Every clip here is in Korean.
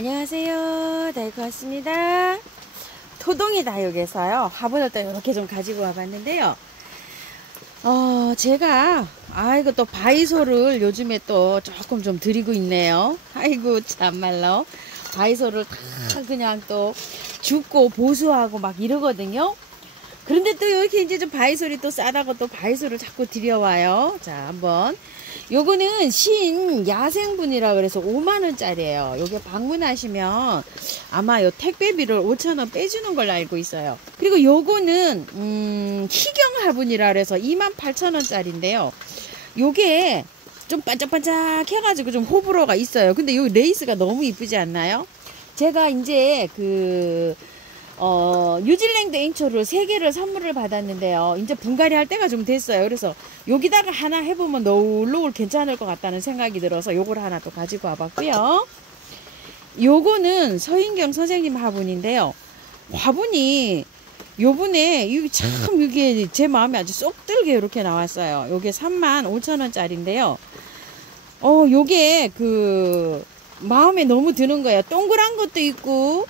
안녕하세요. 다이코 왔습니다. 토동이 다육에서요. 화분을 또 이렇게 좀 가지고 와봤는데요. 제가 이거 또 바이소를 요즘에 또 조금 좀 드리고 있네요. 아이고 참말로 바이소를 다 그냥 또 줍고 보수하고 막 이러거든요. 그런데 또 이렇게 이제 좀 바이솔이 또 싸다고 또 바이솔을 자꾸 들여와요. 자, 한번. 요거는 신 야생분이라 그래서 5만원짜리예요. 요게 방문하시면 아마 요 택배비를 5,000원 빼주는 걸로 알고 있어요. 그리고 요거는, 희경 화분이라 그래서 28,000원짜리인데요. 요게 좀 반짝반짝 해가지고 좀 호불호가 있어요. 근데 요 레이스가 너무 이쁘지 않나요? 제가 이제 뉴질랜드 앵초를 3개를 선물을 받았는데요. 이제 분갈이 할 때가 좀 됐어요. 그래서 여기다가 하나 해보면 노을노을 괜찮을 것 같다는 생각이 들어서 요걸 하나 또 가지고 와봤고요. 요거는 서인경 선생님 화분인데요. 화분이 요번에 참 이게 제 마음에 아주 쏙 들게 이렇게 나왔어요. 요게 35,000원짜리인데요. 요게 마음에 너무 드는 거예요. 동그란 것도 있고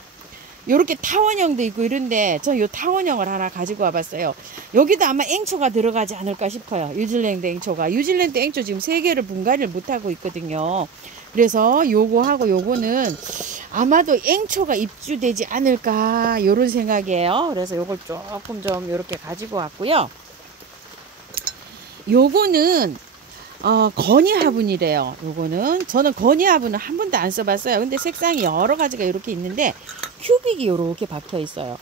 요렇게 타원형도 있고 이런데 전 요 타원형을 하나 가지고 와봤어요. 여기도 아마 앵초가 들어가지 않을까 싶어요. 뉴질랜드 앵초가. 뉴질랜드 앵초 지금 3개를 분갈이를 못하고 있거든요. 그래서 요거하고 요거는 아마도 앵초가 입주되지 않을까 요런 생각이에요. 그래서 요걸 조금 좀 요렇게 가지고 왔고요. 요거는 건이 화분이래요. 요거는 저는 건이 화분은 한 번도 안 써봤어요. 근데 색상이 여러 가지가 이렇게 있는데 큐빅이 요렇게 박혀 있어요.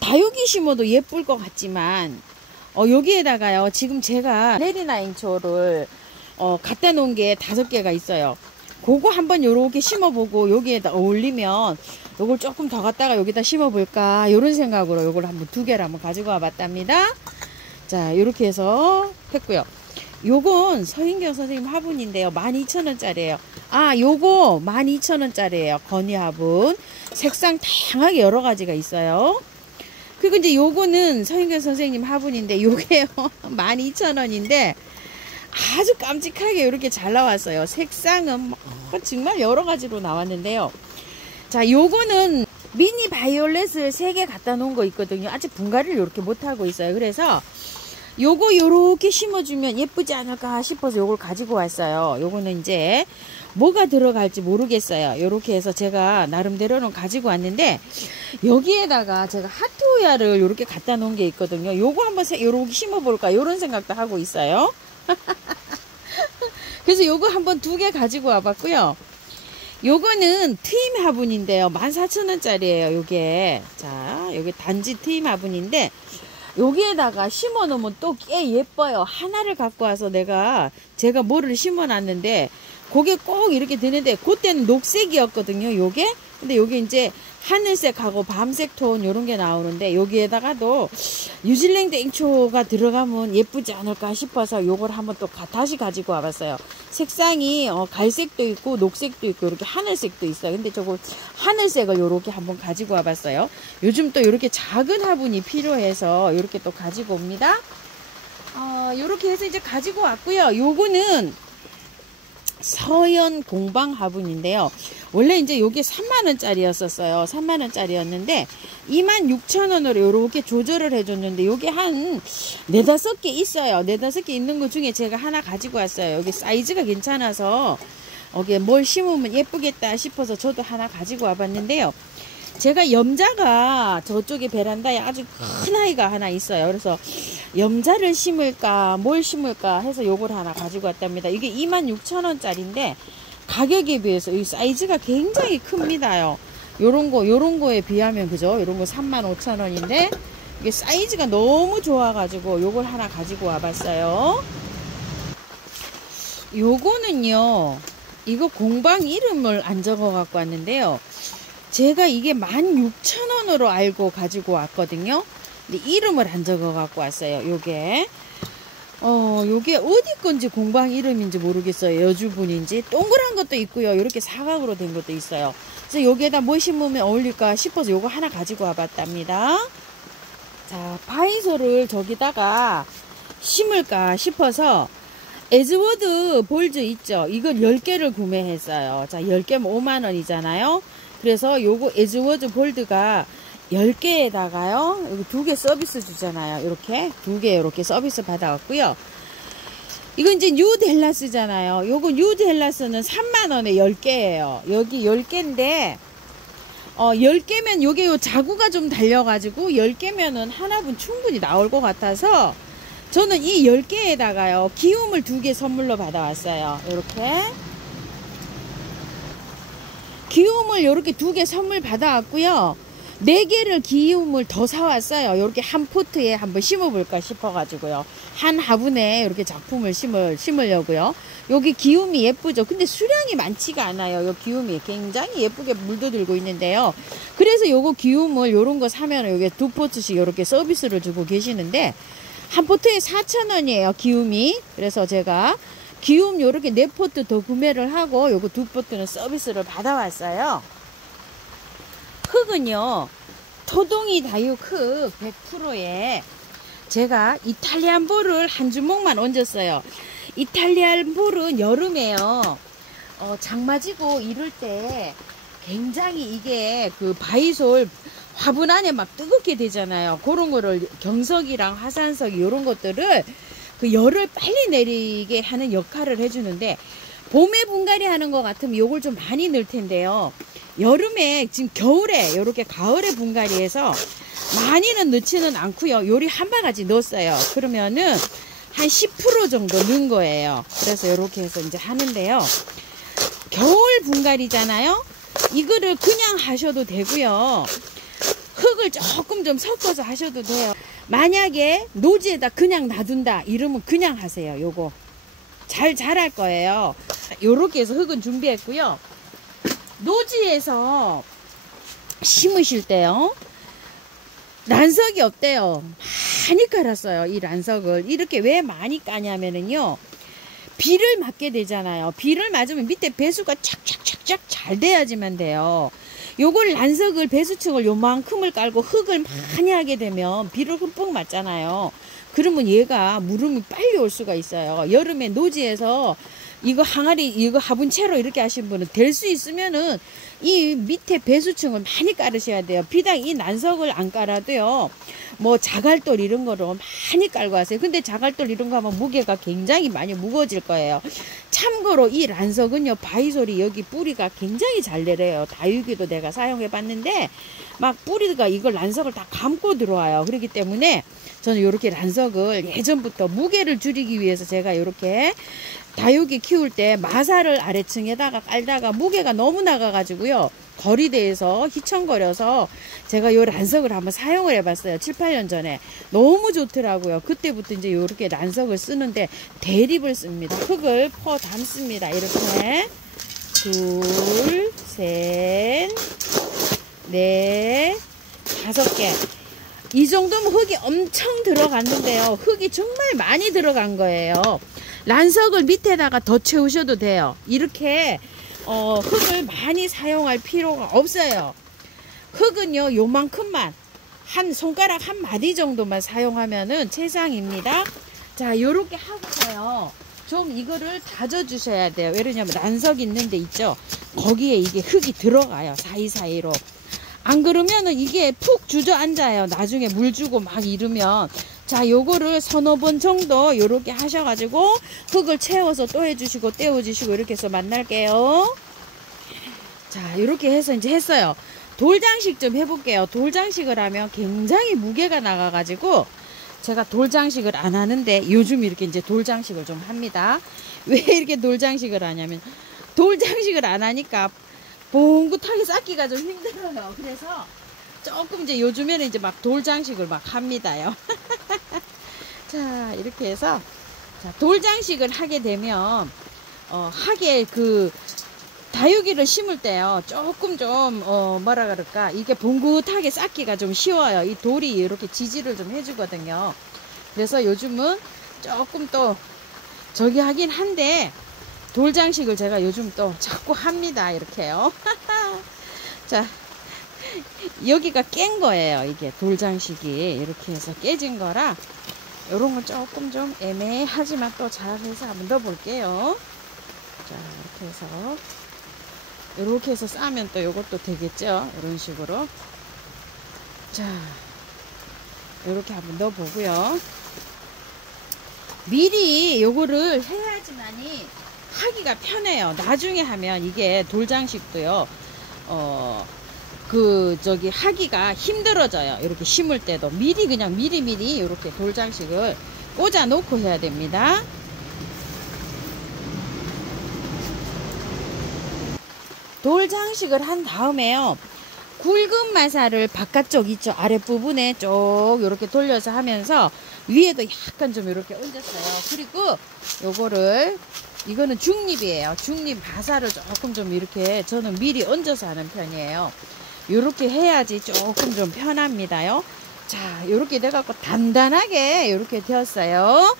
다육이 심어도 예쁠 것 같지만 여기에다가요 지금 제가 레리나 앵초를 갖다 놓은 게 5개가 있어요. 그거 한번 요렇게 심어보고 여기에다 어울리면 요걸 조금 더 갖다가 여기다 심어볼까 요런 생각으로 요걸 한번 2개를 한번 가지고 와봤답니다. 자, 요렇게 해서 했고요. 요건 서인경 선생님 화분인데요. 12,000원짜리예요. 요거 12,000원짜리예요. 건이 화분. 색상 다양하게 여러 가지가 있어요. 그리고 이제 요거는 서인경 선생님 화분인데 요게요. 12,000원인데 아주 깜찍하게 이렇게 잘 나왔어요. 색상은 정말 여러 가지로 나왔는데요. 자, 요거는 미니 바이올렛을 3개 갖다 놓은 거 있거든요. 아직 분갈이를 이렇게 못하고 있어요. 그래서 요거 요렇게 심어주면 예쁘지 않을까 싶어서 요걸 가지고 왔어요. 요거는 이제 뭐가 들어갈지 모르겠어요. 요렇게 해서 제가 나름대로는 가지고 왔는데 여기에다가 제가 하트오야를 요렇게 갖다 놓은 게 있거든요. 요거 한번 요렇게 심어볼까 요런 생각도 하고 있어요. 그래서 요거 한번 2개 가지고 와봤고요. 요거는 트임 화분인데요. 14,000원짜리예요. 요게. 자, 요게 단지 트임 화분인데 여기에다가 심어 놓으면 또 꽤 예뻐요. 하나를 갖고 와서 제가 뭐를 심어 놨는데 그게 꼭 이렇게 되는데 그때는 녹색이었거든요. 요게. 근데 요게 이제 하늘색하고 밤색 톤 요런 게 나오는데 여기에다가도 뉴질랜드 앵초가 들어가면 예쁘지 않을까 싶어서 요걸 한번 또 다시 가지고 와봤어요. 색상이 갈색도 있고 녹색도 있고 이렇게 하늘색도 있어요. 근데 저거 하늘색을 요렇게 한번 가지고 와봤어요. 요즘 또 요렇게 작은 화분이 필요해서 요렇게 또 가지고 옵니다. 요렇게 해서 이제 가지고 왔고요. 요거는 서연 공방 화분인데요. 원래 이제 요게 3만원짜리였었어요. 3만원짜리였는데 26,000원으로 요렇게 조절을 해줬는데 요게 한 4-5개 있어요. 4-5개 있는 것 중에 제가 하나 가지고 왔어요. 여기 사이즈가 괜찮아서 여기에 뭘 심으면 예쁘겠다 싶어서 저도 하나 가지고 와봤는데요. 제가 염자가 저쪽에 베란다에 아주 큰 아이가 하나 있어요. 그래서 염자를 심을까 뭘 심을까 해서 요걸 하나 가지고 왔답니다. 이게 26,000원짜리인데 가격에 비해서 이 사이즈가 굉장히 큽니다요. 요런 거에 비하면 그죠? 요런 거 35,000원인데 이게 사이즈가 너무 좋아가지고 요걸 하나 가지고 와봤어요. 요거는요, 이거 공방 이름을 안 적어 갖고 왔는데요. 제가 이게 16,000원으로 알고 가지고 왔거든요. 근데 이름을 안 적어 갖고 왔어요. 요게 어디 건지 공방 이름인지 모르겠어요. 여주분인지. 동그란 것도 있고요. 이렇게 사각으로 된 것도 있어요. 그래서 여기에다 뭐 심으면 어울릴까 싶어서 요거 하나 가지고 와봤답니다. 자, 바이소를 저기다가 심을까 싶어서 에즈워드 볼즈 있죠? 이걸 10개를 구매했어요. 자, 10개면 5만원이잖아요. 그래서 요거 에즈워드 볼드가 10개에다가요. 여기 2개 서비스 주잖아요. 이렇게 2개 이렇게 서비스 받아왔고요. 이건 이제 뉴 델라스잖아요. 요거 뉴 델라스는 3만원에 10개예요. 여기 10개인데 10개면 요게 요 자구가 좀 달려가지고 10개면은 하나분 충분히 나올 것 같아서 저는 이 10개에다가요 기움을 2개 선물로 받아왔어요. 요렇게 기움을 요렇게 2개 선물 받아왔고요. 4개를 기움을 더 사왔어요. 요렇게 한 포트에 한번 심어볼까 싶어가지고요. 한 화분에 이렇게 작품을 심으려고요. 여기 기움이 예쁘죠? 근데 수량이 많지가 않아요. 요 기움이 굉장히 예쁘게 물도들고 있는데요. 그래서 요거 기움을 요런 거 사면 요게 2포트씩 요렇게 서비스를 주고 계시는데 한 포트에 4,000원이에요. 기움이. 그래서 제가 기움 요렇게 4포트 더 구매를 하고 요거 2포트는 서비스를 받아왔어요. 흙은요 토동이 다육 흙 100%에 제가 이탈리안 볼을 한 주먹만 얹었어요. 이탈리안 볼은 여름에요 장마지고 이럴 때 굉장히 이게 그 바이솔 화분 안에 막 뜨겁게 되잖아요. 그런 거를 경석이랑 화산석 이런 것들을 그 열을 빨리 내리게 하는 역할을 해주는데 봄에 분갈이 하는 것 같으면 요걸 좀 많이 넣을 텐데요. 여름에 지금 겨울에 이렇게 가을에 분갈이해서 많이는 넣지는 않고요. 요리 한 바가지 넣었어요. 그러면은 한 10% 정도 넣은 거예요. 그래서 이렇게 해서 이제 하는데요. 겨울 분갈이잖아요. 이거를 그냥 하셔도 되고요. 흙을 조금 좀 섞어서 하셔도 돼요. 만약에 노지에다 그냥 놔둔다 이러면 그냥 하세요. 요거 잘 자랄 거예요. 요렇게 해서 흙은 준비했고요. 노지에서 심으실 때요 란석이 없대요. 많이 깔았어요. 이 란석을 이렇게 왜 많이 까냐면은요 비를 맞게 되잖아요. 비를 맞으면 밑에 배수가 착착착착 잘 돼야지만 돼요. 요걸 란석을 배수층을 요만큼을 깔고 흙을 많이 하게 되면 비를 흠뻑 맞잖아요. 그러면 얘가 무름이 빨리 올 수가 있어요. 여름에 노지에서 이거 항아리 이거 화분채로 이렇게 하신 분은 될 수 있으면은 이 밑에 배수층을 많이 깔으셔야 돼요. 비단 이 난석을 안 깔아도요 뭐 자갈돌 이런 거를 많이 깔고 하세요. 근데 자갈돌 이런 거 하면 무게가 굉장히 많이 무거워질 거예요. 참고로 이 란석은요 바이솔이 여기 뿌리가 굉장히 잘 내려요. 다육이도 내가 사용해 봤는데 막 뿌리가 이걸 란석을 다 감고 들어와요. 그렇기 때문에 저는 이렇게 란석을 예전부터 무게를 줄이기 위해서 제가 이렇게 다육이 키울 때 마사를 아래층에다가 깔다가 무게가 너무 나가가지고요 거리대에서 휘청거려서 제가 요 란석을 한번 사용을 해봤어요. 7, 8년 전에 너무 좋더라고요. 그때부터 이제 요렇게 란석을 쓰는데 대립을 씁니다. 흙을 퍼 담습니다. 이렇게 둘, 셋, 넷, 5개. 이 정도면 흙이 엄청 들어갔는데요. 흙이 정말 많이 들어간 거예요. 란석을 밑에다가 더 채우셔도 돼요. 이렇게 흙을 많이 사용할 필요가 없어요. 흙은요 요만큼만 한 손가락 한 마디 정도만 사용하면은 최상입니다. 자 요렇게 하고서요 좀 이거를 다져 주셔야 돼요. 왜냐면 란석 있는 데 있죠. 거기에 이게 흙이 들어가요. 사이사이로. 안 그러면은 이게 푹 주저앉아요. 나중에 물 주고 막 이러면. 자 요거를 서너 번 정도 요렇게 하셔가지고 흙을 채워서 또 해주시고 떼어주시고 이렇게 해서 만날게요. 자 요렇게 해서 이제 했어요. 돌장식 좀 해볼게요. 돌장식을 하면 굉장히 무게가 나가가지고 제가 돌장식을 안 하는데 요즘 이렇게 이제 돌장식을 좀 합니다. 왜 이렇게 돌장식을 하냐면 돌장식을 안 하니까 봉긋하게 쌓기가 좀 힘들어요. 그래서 조금 이제 요즘에는 이제 막 돌장식을 막 합니다요. 자 이렇게 해서 자, 돌장식을 하게 되면 하게 그 다육이를 심을 때요 조금 좀 뭐라 그럴까 이게 봉긋하게 쌓기가 좀 쉬워요. 이 돌이 이렇게 지지를 좀 해주거든요. 그래서 요즘은 조금 또 저기 하긴 한데 돌장식을 제가 요즘 또 자꾸 합니다. 이렇게요. 자 여기가 깬 거예요. 이게 돌장식이 이렇게 해서 깨진 거라 요런 건 조금 좀 애매하지만 또 잘해서 한번 넣어볼게요. 자, 이렇게 해서 이렇게 해서 싸면 또 요것도 되겠죠. 이런 식으로. 자, 이렇게 한번 넣어보고요. 미리 요거를 해야지만이 하기가 편해요. 나중에 하면 이게 돌장식도요. 하기가 힘들어져요. 이렇게 심을 때도 미리 그냥 미리미리 이렇게 돌장식을 꽂아 놓고 해야 됩니다. 돌장식을 한 다음에요. 굵은 마사를 바깥쪽 있죠. 아랫부분에 쭉 이렇게 돌려서 하면서 위에도 약간 좀 이렇게 얹었어요. 그리고 요거를 이거는 중립이에요. 중립 마사를 조금 좀 이렇게 저는 미리 얹어서 하는 편이에요. 요렇게 해야지 조금 좀 편합니다요. 자, 요렇게 돼갖고 단단하게 요렇게 되었어요.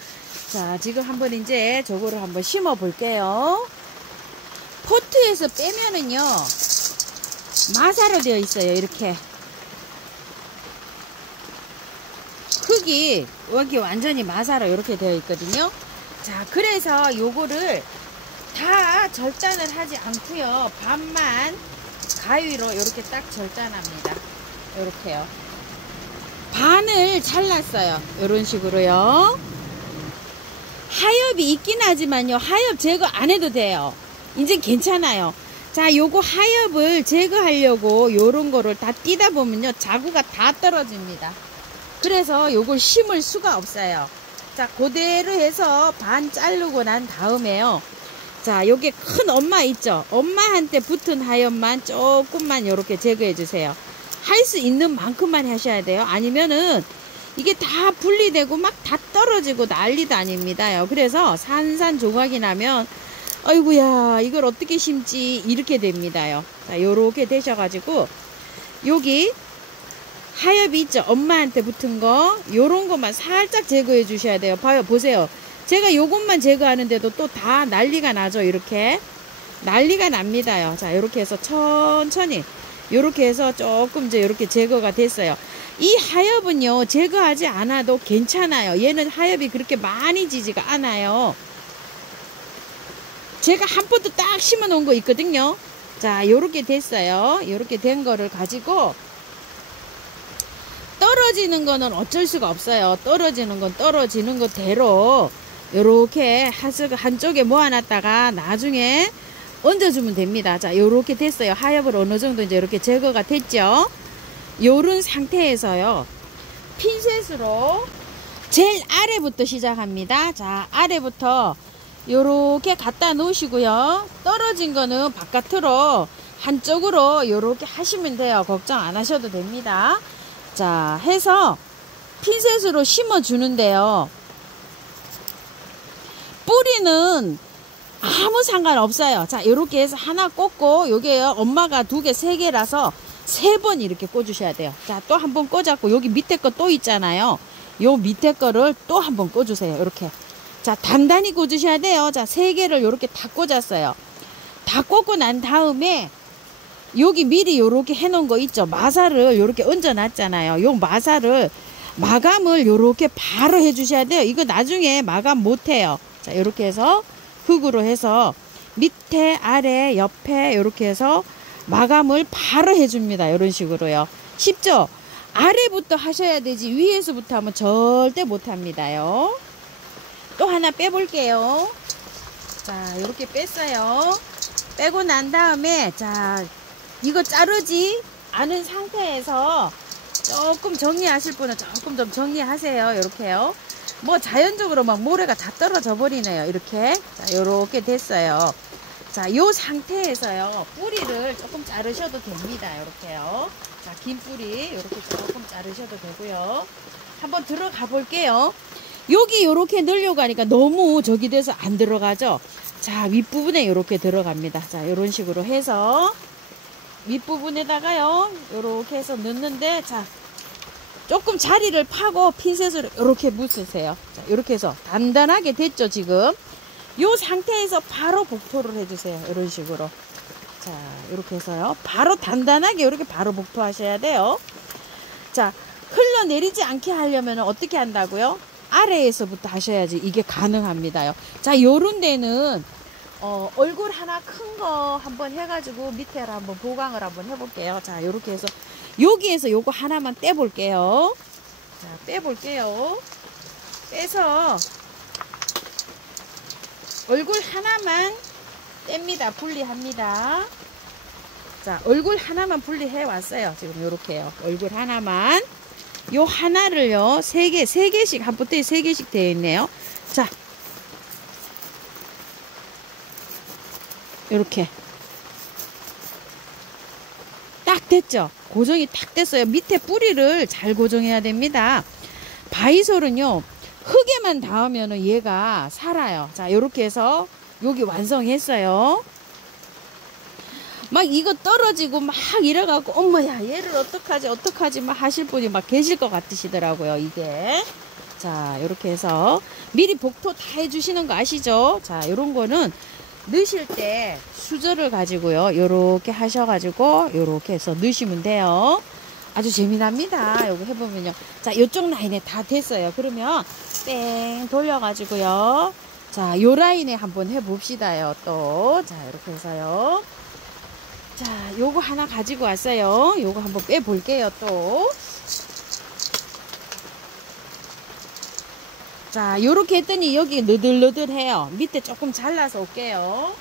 자, 지금 한번 이제 저거를 한번 심어 볼게요. 포트에서 빼면은요, 마사로 되어 있어요. 이렇게. 흙이 여기 완전히 마사로 이렇게 되어 있거든요. 자, 그래서 요거를 다 절단을 하지 않고요. 반만 가위로 이렇게 딱 절단합니다. 이렇게요. 반을 잘랐어요. 이런 식으로요. 하엽이 있긴 하지만요. 하엽 제거 안 해도 돼요. 이제 괜찮아요. 자, 요거 하엽을 제거하려고 요런 거를 다 띄다 보면요. 자구가 다 떨어집니다. 그래서 요걸 심을 수가 없어요. 자, 그대로 해서 반 자르고 난 다음에요. 자, 요게 큰 엄마 있죠? 엄마한테 붙은 하엽만 조금만 요렇게 제거해 주세요. 할 수 있는 만큼만 하셔야 돼요. 아니면은 이게 다 분리되고 막 다 떨어지고 난리도 아닙니다요. 그래서 산산조각이 나면 아이고야 이걸 어떻게 심지 이렇게 됩니다요. 자, 요렇게 되셔가지고 여기 하엽이 있죠? 엄마한테 붙은 거 요런 것만 살짝 제거해 주셔야 돼요. 봐요, 보세요. 제가 요것만 제거하는데도 또 다 난리가 나죠. 이렇게 난리가 납니다요. 자, 요렇게 해서 천천히 요렇게 해서 조금 이제 요렇게 제거가 됐어요. 이 하엽은요 제거하지 않아도 괜찮아요. 얘는 하엽이 그렇게 많이 지지가 않아요. 제가 한 포트 딱 심어 놓은 거 있거든요. 자, 요렇게 됐어요. 요렇게 된 거를 가지고 떨어지는 거는 어쩔 수가 없어요. 떨어지는 건 떨어지는 거대로 요렇게 한쪽에 모아놨다가 나중에 얹어주면 됩니다. 자, 요렇게 됐어요. 하엽을 어느 정도 이제 이렇게 제거가 됐죠. 요런 상태에서요. 핀셋으로 제일 아래부터 시작합니다. 자, 아래부터 요렇게 갖다 놓으시고요. 떨어진 거는 바깥으로 한쪽으로 요렇게 하시면 돼요. 걱정 안 하셔도 됩니다. 자, 해서 핀셋으로 심어 주는데요. 뿌리는 아무 상관없어요. 자, 요렇게 해서 하나 꽂고 요게요. 엄마가 2개, 3개라서 3번 이렇게 꽂으셔야 돼요. 자, 또 한 번 꽂았고 여기 밑에 거 또 있잖아요. 요 밑에 거를 또 한 번 꽂으세요. 이렇게. 자, 단단히 꽂으셔야 돼요. 자, 3개를 요렇게 다 꽂았어요. 다 꽂고 난 다음에 여기 미리 요렇게 해놓은 거 있죠. 마사를 요렇게 얹어 놨잖아요. 요 마사를 마감을 요렇게 바로 해주셔야 돼요. 이거 나중에 마감 못해요. 자, 요렇게 해서 흙으로 해서 밑에 아래 옆에 요렇게 해서 마감을 바로 해줍니다. 이런 식으로요. 쉽죠? 아래부터 하셔야 되지 위에서부터 하면 절대 못합니다요. 또 하나 빼볼게요. 자, 이렇게 뺐어요. 빼고 난 다음에 자, 이거 자르지 않은 상태에서 조금 정리하실 분은 조금 좀 정리하세요. 이렇게요. 뭐 자연적으로 막 모래가 다 떨어져 버리네요. 이렇게. 자, 요렇게 됐어요. 자, 요 상태에서요. 뿌리를 조금 자르셔도 됩니다. 이렇게요. 자, 긴 뿌리 이렇게 조금 자르셔도 되고요. 한번 들어가 볼게요. 여기 요렇게 넣으려고 하니까 너무 저기 돼서 안 들어가죠. 자, 윗부분에 이렇게 들어갑니다. 자, 요런 식으로 해서 윗부분에다가요 요렇게 해서 넣는데, 자, 조금 자리를 파고 핀셋으로 이렇게 묻으세요. 자, 이렇게 해서 단단하게 됐죠. 지금 요 상태에서 바로 복토를 해주세요. 이런 식으로. 자, 이렇게 해서요 바로 단단하게 이렇게 바로 복토하셔야 돼요. 자, 흘러내리지 않게 하려면 어떻게 한다고요? 아래에서부터 하셔야지 이게 가능합니다요. 자, 요런 데는 얼굴 하나 큰 거 한번 해가지고 밑에를 한번 보강을 한번 해볼게요. 자, 요렇게 해서 여기에서 요거 하나만 떼볼게요. 자, 빼볼게요. 빼서 얼굴 하나만 뗍니다. 분리합니다. 자, 얼굴 하나만 분리해 왔어요. 지금 요렇게요. 얼굴 하나만. 요 하나를요, 3개씩, 한 포트에 3개씩 되어 있네요. 자, 요렇게. 딱 됐죠? 고정이 딱 됐어요. 밑에 뿌리를 잘 고정해야 됩니다. 바이솔은요, 흙에만 닿으면은 얘가 살아요. 자, 요렇게 해서 여기 완성했어요. 막 이거 떨어지고 막 이래갖고 엄마야 얘를 어떡하지 막 하실 분이 막 계실 것 같으시더라고요. 이게 자, 요렇게 해서 미리 복토 다 해주시는 거 아시죠? 자, 요런 거는 넣으실 때 수저를 가지고요, 요렇게 하셔가지고 요렇게 해서 넣으시면 돼요. 아주 재미납니다. 요거 해보면요. 자, 요쪽 라인에 다 됐어요. 그러면 뺑 돌려가지고요, 자, 요 라인에 한번 해봅시다요. 또 자, 이렇게 해서요. 자, 요거 하나 가지고 왔어요. 요거 한번 빼볼게요. 또 자, 요렇게 했더니 여기 너들너들해요. 밑에 조금 잘라서 올게요.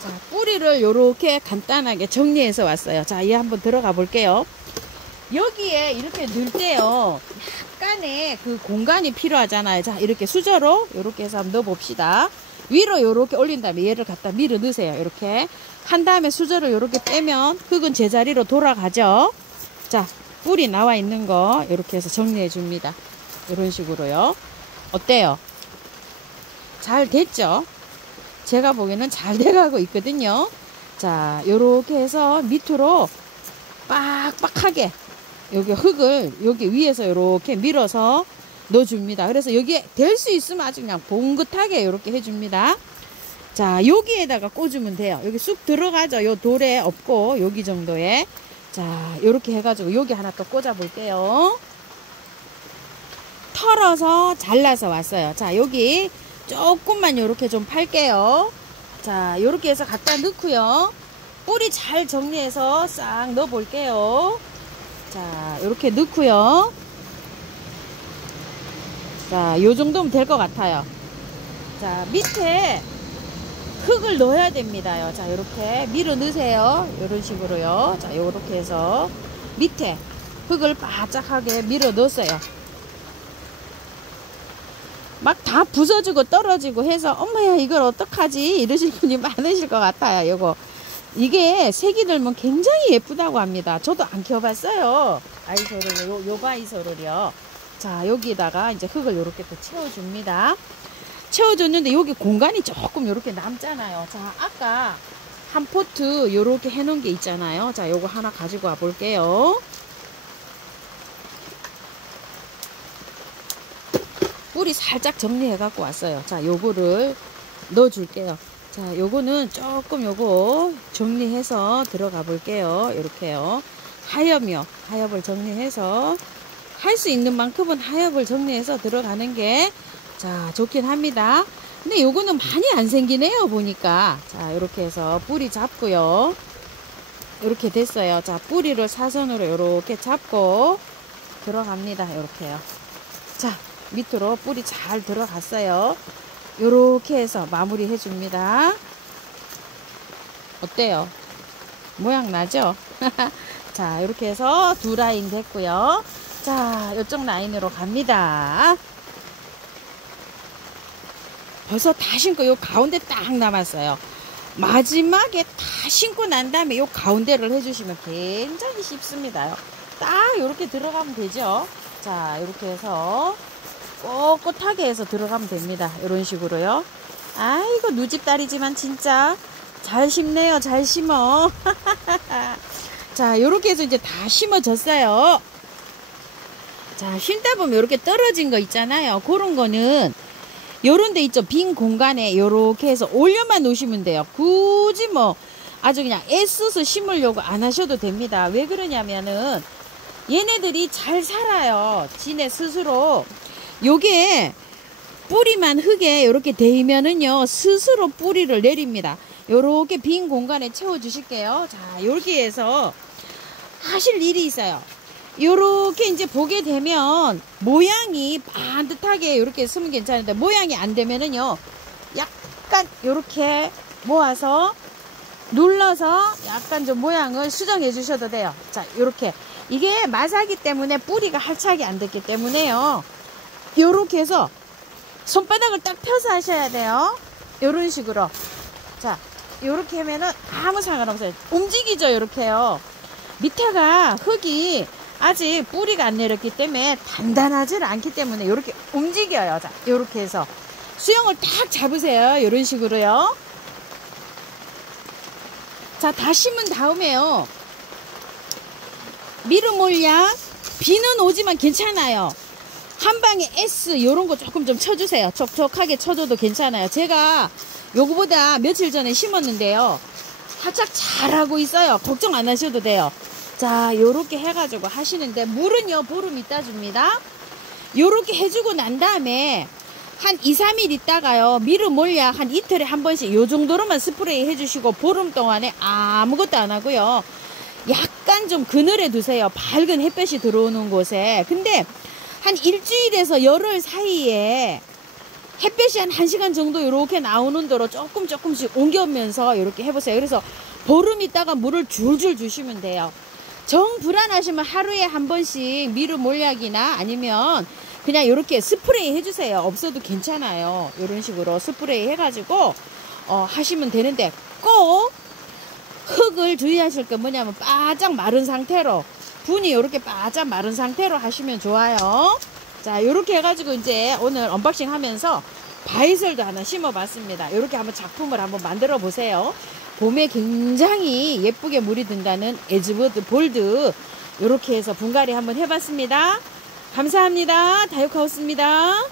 자, 뿌리를 요렇게 간단하게 정리해서 왔어요. 자, 얘 한번 들어가 볼게요. 여기에 이렇게 넣을 때요, 약간의 그 공간이 필요하잖아요. 자, 이렇게 수저로 요렇게 해서 한번 넣어 봅시다. 위로 요렇게 올린 다음에 얘를 갖다 밀어 넣으세요. 이렇게 한 다음에 수저를 요렇게 빼면 흙은 제자리로 돌아가죠. 자, 뿌리 나와 있는 거 이렇게 해서 정리해 줍니다. 이런 식으로요. 어때요? 잘 됐죠? 제가 보기에는 잘 돼가고 있거든요. 자, 요렇게 해서 밑으로 빡빡하게 여기 흙을 여기 위에서 요렇게 밀어서 넣어줍니다. 그래서 여기에 될 수 있으면 아주 그냥 봉긋하게 이렇게 해줍니다. 자, 여기에다가 꽂으면 돼요. 여기 쑥 들어가죠. 요 돌에 없고 여기 정도에. 자, 요렇게 해가지고 여기 하나 또 꽂아 볼게요. 털어서 잘라서 왔어요. 자, 여기 조금만 요렇게 좀 팔게요. 자, 요렇게 해서 갖다 넣고요. 뿌리 잘 정리해서 싹 넣어 볼게요. 자, 요렇게 넣고요. 자, 요 정도면 될 것 같아요. 자, 밑에 흙을 넣어야 됩니다요. 자, 요렇게 밀어 넣으세요. 요런 식으로요. 자, 요렇게 해서 밑에 흙을 바짝하게 밀어 넣었어요. 막 다 부서지고 떨어지고 해서 엄마야 이걸 어떡하지 이러실 분이 많으실 것 같아요. 요거 이게 색이 들면 굉장히 예쁘다고 합니다. 저도 안 켜봤어요. 아이소를, 요 바이소를요. 자, 여기다가 이제 흙을 요렇게 또 채워줍니다. 채워줬는데 여기 공간이 조금 요렇게 남잖아요. 자, 아까 한 포트 요렇게 해놓은 게 있잖아요. 자, 요거 하나 가지고 와 볼게요. 뿌리 살짝 정리해 갖고 왔어요. 자, 요거를 넣어 줄게요. 자, 요거는 조금 요거 정리해서 들어가 볼게요. 요렇게요. 하엽이요. 하엽을 정리해서 할 수 있는 만큼은 하엽을 정리해서 들어가는 게 자, 좋긴 합니다. 근데 요거는 많이 안 생기네요, 보니까. 자, 요렇게 해서 뿌리 잡고요. 요렇게 됐어요. 자, 뿌리를 사선으로 요렇게 잡고 들어갑니다. 요렇게요. 자, 밑으로 뿌리 잘 들어갔어요. 요렇게 해서 마무리 해줍니다. 어때요? 모양 나죠? 자, 이렇게 해서 두 라인 됐고요. 자, 이쪽 라인으로 갑니다. 벌써 다 신고 요 가운데 딱 남았어요. 마지막에 다 신고 난 다음에 요 가운데를 해주시면 굉장히 쉽습니다. 딱 이렇게 들어가면 되죠. 자, 이렇게 해서 꼿꼿하게 해서 들어가면 됩니다. 이런 식으로요. 아이고, 누집다리지만 진짜 잘 심네요. 잘 심어. 자, 이렇게 해서 이제 다 심어졌어요. 자, 심다 보면 이렇게 떨어진 거 있잖아요. 그런 거는 요런 데 있죠. 빈 공간에 요렇게 해서 올려만 놓으시면 돼요. 굳이 뭐 아주 그냥 애써서 심으려고 안 하셔도 됩니다. 왜 그러냐면은 얘네들이 잘 살아요. 지네 스스로. 요게 뿌리만 흙에 이렇게 대이면은요, 스스로 뿌리를 내립니다. 요렇게 빈 공간에 채워 주실게요. 자, 여기에서 하실 일이 있어요. 요렇게 이제 보게 되면 모양이 반듯하게 이렇게 쓰면 괜찮은데, 모양이 안 되면은요, 약간 요렇게 모아서 눌러서 약간 좀 모양을 수정해 주셔도 돼요. 자, 요렇게. 이게 마사기 때문에 뿌리가 할착이 안 됐기 때문에요, 요렇게 해서 손바닥을 딱 펴서 하셔야 돼요. 요런 식으로. 자, 요렇게 하면은 아무 상관없어요. 움직이죠, 요렇게요. 밑에가 흙이 아직 뿌리가 안 내렸기 때문에 단단하지 않기 때문에 요렇게 움직여요. 자, 요렇게 해서 수영을 딱 잡으세요. 요런 식으로요. 자, 다 심은 다음에요, 미르몰약 비는 오지만 괜찮아요. 한 방에 S 요런 거 조금 좀 쳐주세요. 촉촉하게 쳐줘도 괜찮아요. 제가 요거보다 며칠 전에 심었는데요, 활짝 잘하고 있어요. 걱정 안 하셔도 돼요. 자, 요렇게 해가지고 하시는데, 물은요 보름 있다 줍니다. 요렇게 해주고 난 다음에 한 2-3일 있다가요, 미르몰약 한 이틀에 한 번씩 요 정도로만 스프레이 해주시고, 보름 동안에 아무것도 안 하고요, 약간 좀 그늘에 두세요. 밝은 햇볕이 들어오는 곳에. 근데 한 일주일에서 열흘 사이에 햇볕이 한 1시간 정도 이렇게 나오는 대로 조금씩 옮겨오면서 이렇게 해보세요. 그래서 보름 있다가 물을 줄줄 주시면 돼요. 정 불안하시면 하루에 한 번씩 미르몰약이나 아니면 그냥 이렇게 스프레이 해주세요. 없어도 괜찮아요. 이런 식으로 스프레이 해가지고 하시면 되는데, 꼭 흙을 주의하실 게 뭐냐면, 바짝 마른 상태로, 분이 이렇게 바짝 마른 상태로 하시면 좋아요. 자, 이렇게 해가지고 이제 오늘 언박싱 하면서 바이설도 하나 심어봤습니다. 이렇게 한번 작품을 한번 만들어 보세요. 봄에 굉장히 예쁘게 물이 든다는 에즈워드 볼드, 이렇게 해서 분갈이 한번 해봤습니다. 감사합니다. 다육하우스입니다.